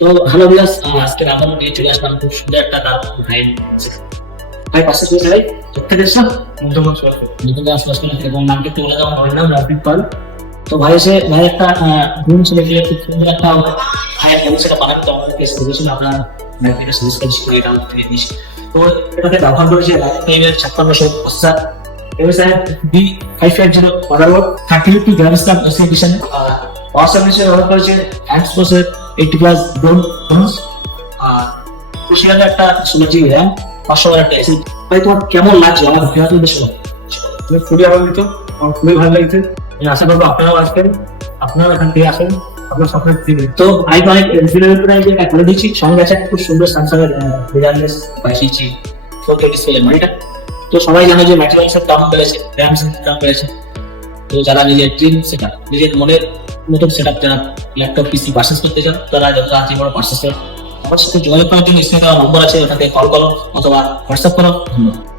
তো hello viewers, আজকে আবার নিয়ে চলে আসলাম খুব সুন্দর একটা গান। ভাই পাশে বসে ভাই কোথা থেকে সব নতুন গান শুনতে শুনতে এবং নামটা একটু বলে দাও। আমার নাম রাফিক পাল। তো ভাই এসে ভাই একটা গুণ ছিল যে খুব সুন্দর একটা ভাই আমি সেটা বানাতে তো আমাকে এসে বলেছিল আপনার এটা সাজেস্ট করেছি এটা আমার থেকে নিয়েছি। তো এটাকে ব্যবহার করেছে রাইটের 5600 processor MSI B550 motherboard 32 graphics card edition power সার্ভিসে ব্যবহার করেছে হ্যান্ডস প্রসেসর 80 প্লাস ব্রোঞ্জ আর 25,000 একটা 16GB RAM 500 ওয়াট একটা এসি। ভাই তোমার কেমন লাগছে আমার ভিডিওটি বেশ খুবই আনন্দিত, আমার খুবই ভালো লাগছে। আমি আশা করবো আপনারাও আসবেন, আপনারাও এখান থেকে আসেন, আপনার স্বপ্নের দিকে। তো আমি তো অনেক ভিডিওর উপরে যে একটা করে দিচ্ছি, সঙ্গে আছে একটা খুব সুন্দর স্যামসাং এর মিররলেস 22 ইঞ্চি 4K ডিসপ্লে মনিটর। তো সবাই জানে যে ম্যাটেরিয়ালসের দাম বেড়েছে, র্যামস দাম বেড়েছে। তো যারা নিজের ড্রিম সেটআপ, নিজের মনের মতন সেটআপ যারা ল্যাপটপ পিসি পারচেজ করতে চান, তারা যত তাড়াতাড়ি বড় পারচেজ করুন। আমার সাথে যোগাযোগ করার জন্য স্ক্রিনে দেওয়া নম্বর আছে, ওখান থেকে কল করো অথবা হোয়াটসঅ্যাপ করো। ধন্যবাদ।